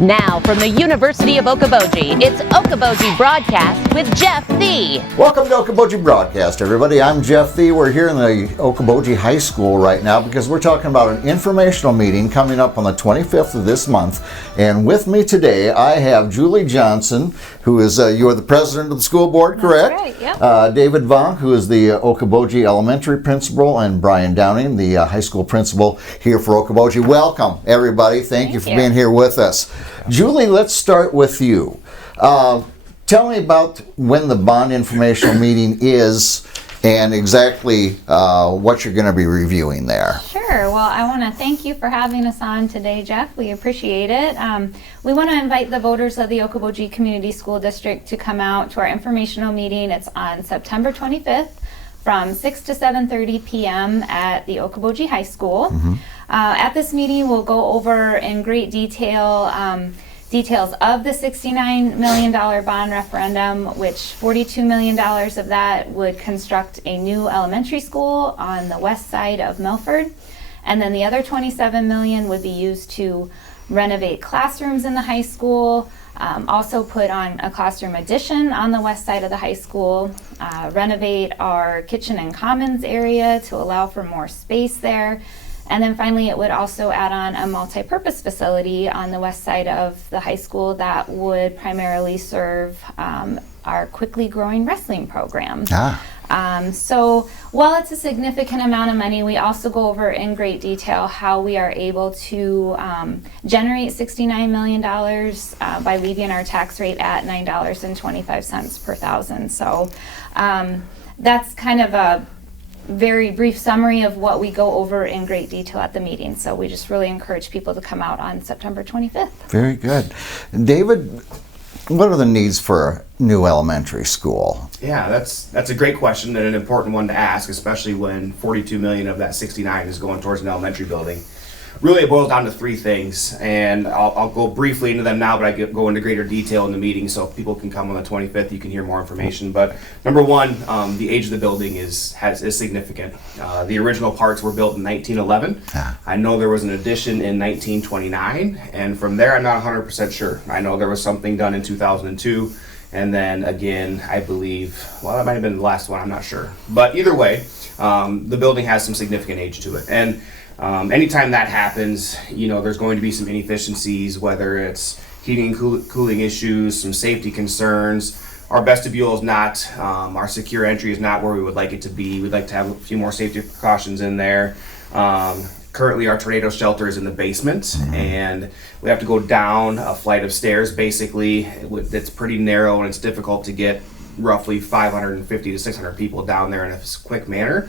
Now, from the University of Okoboji, it's Okoboji Broadcast with Jeff Thee. Welcome to Okoboji Broadcast, everybody. I'm Jeff Thee. We're here in the Okoboji High School right now because we're talking about an informational meeting coming up on the 25th of this month. And with me today, I have Juli Johnson, who is, you are the president of the school board, correct? That's right, yep. David Vonk, who is the Okoboji Elementary principal, and Brian Downing, the high school principal here for Okoboji. Welcome, everybody. Thank you for being here with us. Juli, let's start with you. Tell me about when the bond informational meeting is and exactly what you're going to be reviewing there. Sure. Well, I want to thank you for having us on today, Jeff. We appreciate it. We want to invite the voters of the Okoboji Community School District to come out to our informational meeting. It's on September 25th from 6 to 7:30 p.m. at the Okoboji High School. Mm-hmm. At this meeting, we'll go over in great detail details of the $69 million bond referendum, which $42 million of that would construct a new elementary school on the west side of Milford. And then the other $27 million would be used to renovate classrooms in the high school, also put on a classroom addition on the west side of the high school, renovate our kitchen and commons area to allow for more space there. And then finally, it would also add on a multi-purpose facility on the west side of the high school that would primarily serve our quickly growing wrestling program. So while it's a significant amount of money, we also go over in great detail how we are able to generate $69 million by leaving our tax rate at $9.25 per thousand. So that's kind of a very brief summary of what we go over in great detail at the meeting. So we just really encourage people to come out on September 25th. Very good. David, what are the needs for a new elementary school? Yeah, that's a great question and an important one to ask, especially when 42 million of that 69 is going towards an elementary building. Really, it boils down to three things, and I'll go briefly into them now, but I go into greater detail in the meeting, so if people can come on the 25th, you can hear more information. But number one, the age of the building is significant. The original parts were built in 1911. I know there was an addition in 1929, and from there, I'm not 100% sure. I know there was something done in 2002, and then again, I believe, well, that might have been the last one, I'm not sure. But either way, the building has some significant age to it. And anytime that happens, there's going to be some inefficiencies, whether it's heating and cooling issues, some safety concerns. Our vestibule is not, our secure entry is not where we would like it to be. We'd like to have a few more safety precautions in there. Currently, our tornado shelter is in the basement, and we have to go down a flight of stairs, basically. It's pretty narrow, and it's difficult to get roughly 550 to 600 people down there in a quick manner.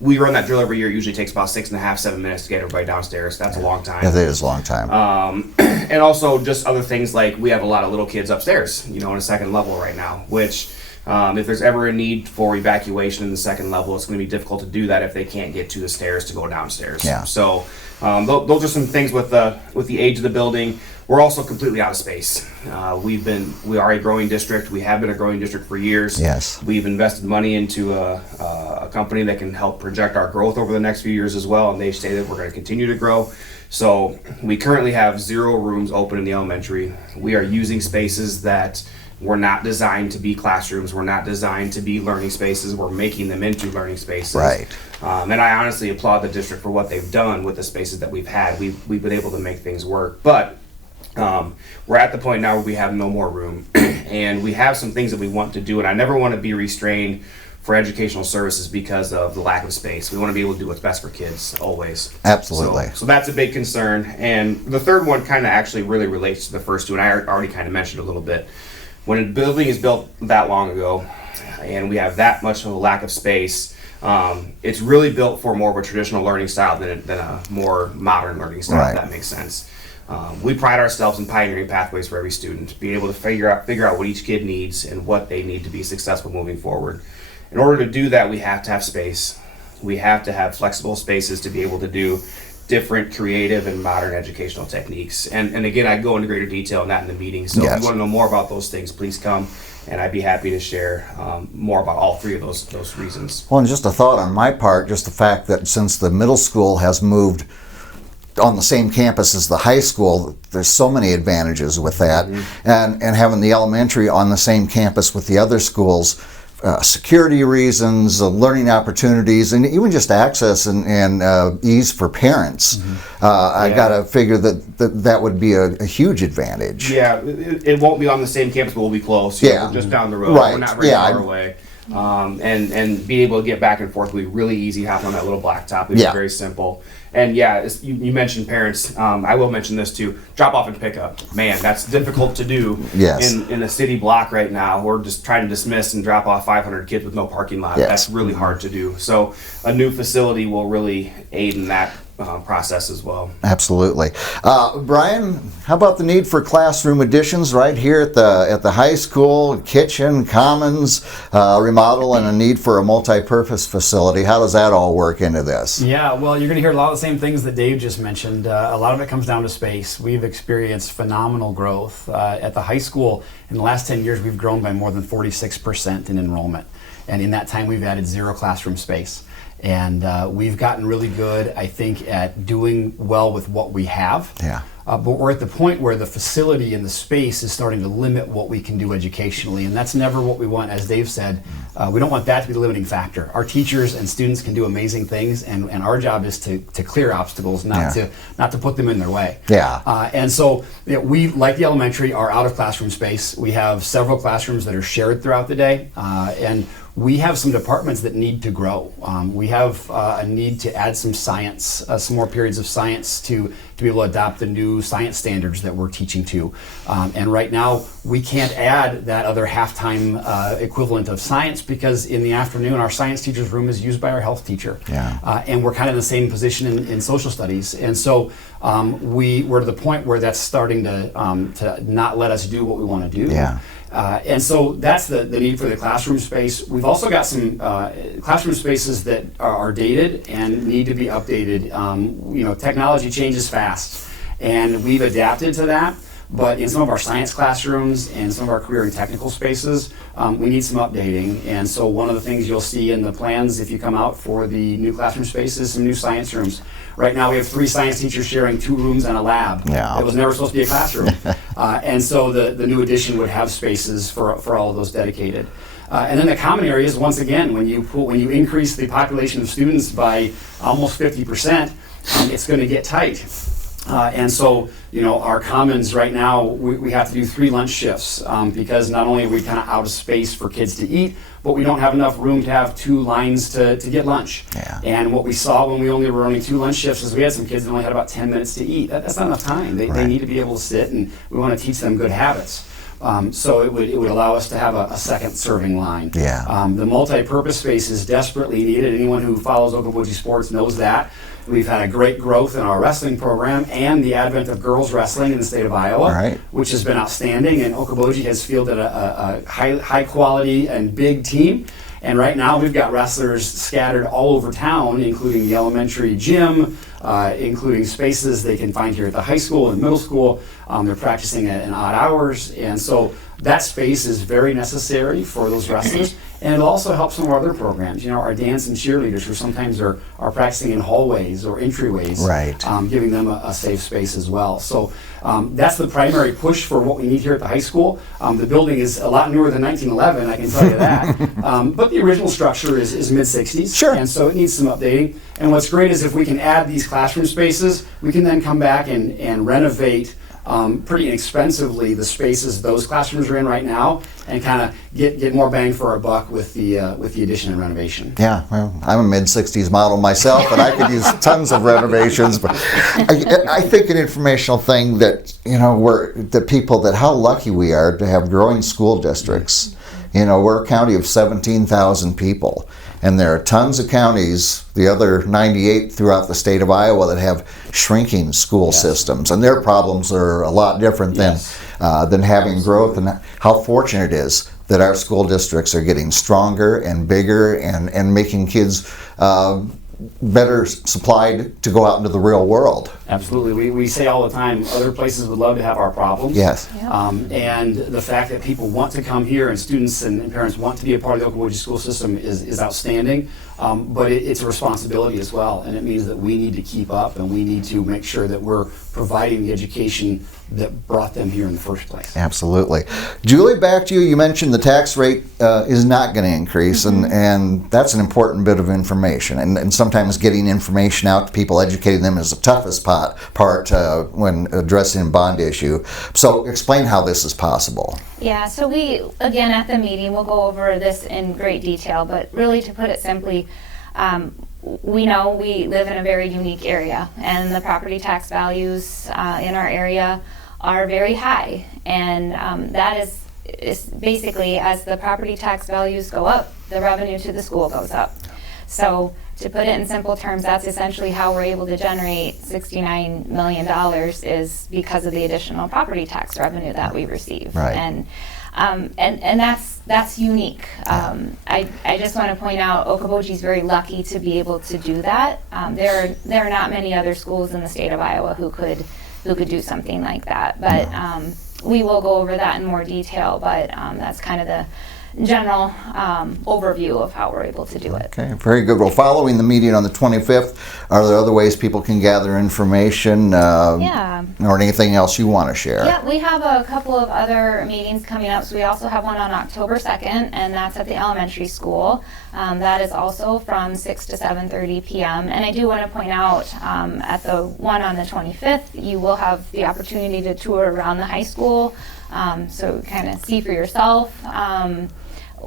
We run that drill every year. It usually takes about 6.5, 7 minutes to get everybody downstairs. That's a long time. Yeah, that is a long time. And also just other things like we have a lot of little kids upstairs, in a second level right now, which if there's ever a need for evacuation in the second level, it's going to be difficult to do that if they can't get to the stairs to go downstairs. Yeah. So those are some things with the age of the building. We're also completely out of space. We are a growing district. We have been a growing district for years. Yes. We've invested money into a company that can help project our growth over the next few years as well, and they say that we're going to continue to grow. So we currently have 0 rooms open in the elementary. We are using spaces that were not designed to be classrooms. We're not designed to be learning spaces. We're making them into learning spaces. Right. And I honestly applaud the district for what they've done with the spaces that we've had. We've been able to make things work. But we're at the point now where we have no more room, and we have some things that we want to do, and I never want to be restrained for educational services because of the lack of space. We want to be able to do what's best for kids, always. Absolutely. So that's a big concern. And the third one kind of actually really relates to the first two, and I already kind of mentioned a little bit. When a building is built that long ago, and we have that much of a lack of space, it's really built for more of a traditional learning style than a more modern learning style, Right. if that makes sense. We pride ourselves in pioneering pathways for every student, being able to figure out what each kid needs and what they need to be successful moving forward. In order to do that, we have to have space. We have to have flexible spaces to be able to do different creative and modern educational techniques. And again, I go into greater detail on that in the meeting. So Yes. if you want to know more about those things, please come, and I'd be happy to share more about all three of those reasons. Well, and just a thought on my part, just the fact that since the middle school has moved on the same campus as the high school, there's so many advantages with that. And having the elementary on the same campus with the other schools, security reasons, learning opportunities, and even just access and ease for parents. I got to figure that would be a huge advantage. Yeah, it won't be on the same campus, but we'll be close. Yeah. Just down the road. Right. We're not very far away. And being able to get back and forth will be really easy. Hopping on that little blacktop, it'll be very simple. And yeah, you mentioned parents. I will mention this too. Drop off and pick up. Man, that's difficult to do in a city block right now. We're just trying to dismiss and drop off 500 kids with no parking lot. Yes. That's really hard to do. So a new facility will really aid in that process as well. Absolutely. Brian, how about the need for classroom additions right here at the high school, kitchen, commons, remodel, and a need for a multi-purpose facility? How does that all work into this? Yeah, well, you're going to hear a lot of the same things that Dave just mentioned. A lot of it comes down to space. We've experienced phenomenal growth. At the high school, in the last 10 years, we've grown by more than 46% in enrollment. And in that time, we've added 0 classroom space. And we've gotten really good, I think, at doing well with what we have. Yeah. But we're at the point where the facility and the space is starting to limit what we can do educationally, and that's never what we want. As Dave said, we don't want that to be the limiting factor. Our teachers and students can do amazing things, and our job is to clear obstacles, not to put them in their way. Yeah. And so we, like the elementary, are out of classroom space. We have several classrooms that are shared throughout the day, and we have some departments that need to grow. We have a need to add some science, some more periods of science to be able to adopt the new science standards that we're teaching to. And right now, we can't add that other halftime equivalent of science because in the afternoon, our science teacher's room is used by our health teacher. Yeah. And we're kind of in the same position in social studies. And so we're to the point where that's starting to not let us do what we want to do. Yeah. And so that's the need for the classroom space. We've also got some classroom spaces that are dated and need to be updated. Technology changes fast, and we've adapted to that. But in some of our science classrooms and some of our career and technical spaces, we need some updating. And so one of the things you'll see in the plans if you come out for the new classroom space is some new science rooms. Right now we have 3 science teachers sharing 2 rooms and a lab. Yeah. It was never supposed to be a classroom. And so the new addition would have spaces for all of those dedicated. And then the common areas, once again, when you increase the population of students by almost 50%, it's going to get tight. And so, our commons right now, we have to do 3 lunch shifts because not only are we kind of out of space for kids to eat, but we don't have enough room to have 2 lines to get lunch. Yeah. And what we saw when we only were running 2 lunch shifts is we had some kids that only had about 10 minutes to eat. That's not enough time. They need to be able to sit, and we want to teach them good habits. So it would allow us to have a second serving line. Yeah. The multi-purpose space is desperately needed. Anyone who follows Okoboji sports knows that. We've had a great growth in our wrestling program and the advent of girls wrestling in the state of Iowa, which has been outstanding. And Okoboji has fielded a high quality and big team. And right now we've got wrestlers scattered all over town, including the elementary gym, including spaces they can find here at the high school and middle school. They're practicing in odd hours. And so that space is very necessary for those wrestlers. And it'll also help some of our other programs, our dance and cheerleaders who sometimes are practicing in hallways or entryways, giving them a safe space as well. So that's the primary push for what we need here at the high school. The building is a lot newer than 1911, I can tell you that. But the original structure is mid-60s, Sure. And so it needs some updating. And what's great is if we can add these classroom spaces, we can then come back and renovate pretty inexpensively the spaces those classrooms are in right now, and kind of get more bang for our buck with the addition and renovation. Yeah, well, I'm a mid-60s model myself, and I could use tons of renovations. But I think an informational thing that, we're the people that how lucky we are to have growing school districts. We're a county of 17,000 people, and there are tons of counties, the other 98 throughout the state of Iowa, that have shrinking school systems, and their problems are a lot different than having growth. And how fortunate it is that our school districts are getting stronger and bigger and making kids better supplied to go out into the real world. Absolutely. We say all the time, other places would love to have our problems. Yes. And the fact that people want to come here and students and parents want to be a part of the Okoboji school system is outstanding. But it's a responsibility as well. And it means that we need to keep up and we need to make sure that we're providing the education that brought them here in the first place. Absolutely. Julie, back to you. You mentioned the tax rate is not going to increase, and that's an important bit of information. And sometimes getting information out to people, educating them is the toughest part when addressing a bond issue. So explain how this is possible. Yeah, so we, again, at the meeting, we'll go over this in great detail, but really to put it simply, we know we live in a very unique area, and the property tax values in our area are very high, and that is basically, as the property tax values go up, the revenue to the school goes up. So to put it in simple terms, that's essentially how we're able to generate $69 million is because of the additional property tax revenue that we receive. Right. And that's unique. I just want to point out Okoboji is very lucky to be able to do that. There are not many other schools in the state of Iowa who could do something like that. But we will go over that in more detail. But that's kind of the general overview of how we're able to do it. Okay, very good. Well, following the meeting on the 25th, are there other ways people can gather information or anything else you want to share? Yeah, we have a couple of other meetings coming up. So we also have one on October 2nd, and that's at the elementary school. That is also from 6 to 7:30 p.m. And I do want to point out at the one on the 25th, you will have the opportunity to tour around the high school, so kind of see for yourself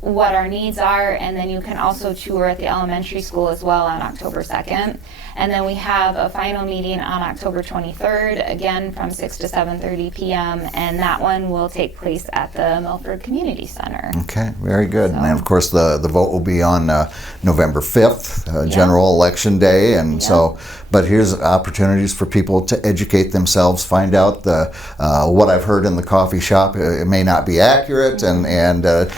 what our needs are, and then you can also tour at the elementary school as well on October 2nd. And then we have a final meeting on October 23rd, again from 6 to 7:30 p.m., and that one will take place at the Milford Community Center. Okay, very good. And of course, the vote will be on November 5th, general election day, and so. But here's opportunities for people to educate themselves, find out what I've heard in the coffee shop. It may not be accurate, and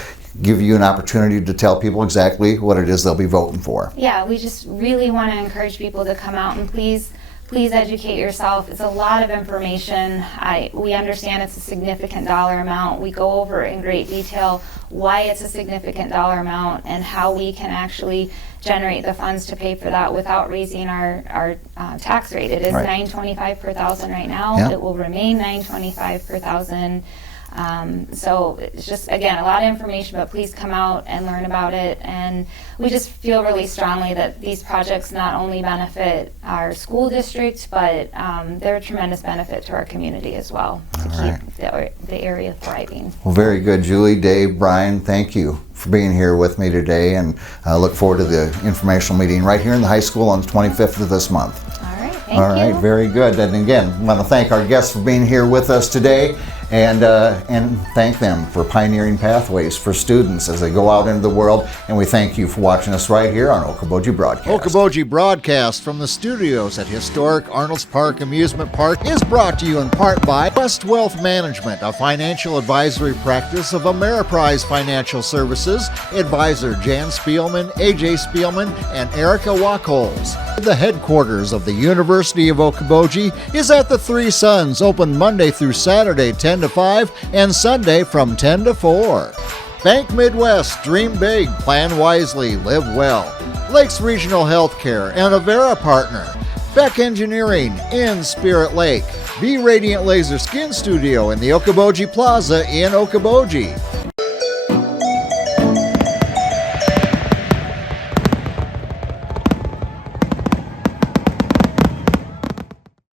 give you an opportunity to tell people exactly what it is they'll be voting for. Yeah, we just really want to encourage people to come out and please educate yourself. It's a lot of information. We understand it's a significant dollar amount. We go over in great detail why it's a significant dollar amount and how we can actually generate the funds to pay for that without raising our tax rate. It is $9.25 per thousand right now. Yeah. It will remain $9.25 per thousand. So it's just, again, a lot of information, but please come out and learn about it. And we just feel really strongly that these projects not only benefit our school district, but they're a tremendous benefit to our community as well, to keep the area thriving. Well, very good. Julie, Dave, Brian, thank you for being here with me today, and I look forward to the informational meeting right here in the high school on the 25th of this month. All right, thank you. All right, very good. And again, I want to thank our guests for being here with us today, and thank them for pioneering pathways for students as they go out into the world. And we thank you for watching us right here on Okoboji Broadcast. Okoboji Broadcast from the studios at historic Arnold's Park Amusement Park is brought to you in part by West Wealth Management, a financial advisory practice of Ameriprise Financial Services. Advisor Jan Spielman, AJ Spielman, and Erica Wachholz. The headquarters of the University of Okoboji is at the Three Sons, open Monday through Saturday 10 to 5 and Sunday from 10 to 4. Bank Midwest, dream big, plan wisely, live well. Lakes Regional Healthcare and Avera Partner. Beck Engineering in Spirit Lake. Be Radiant Laser Skin Studio in the Okoboji Plaza in Okoboji.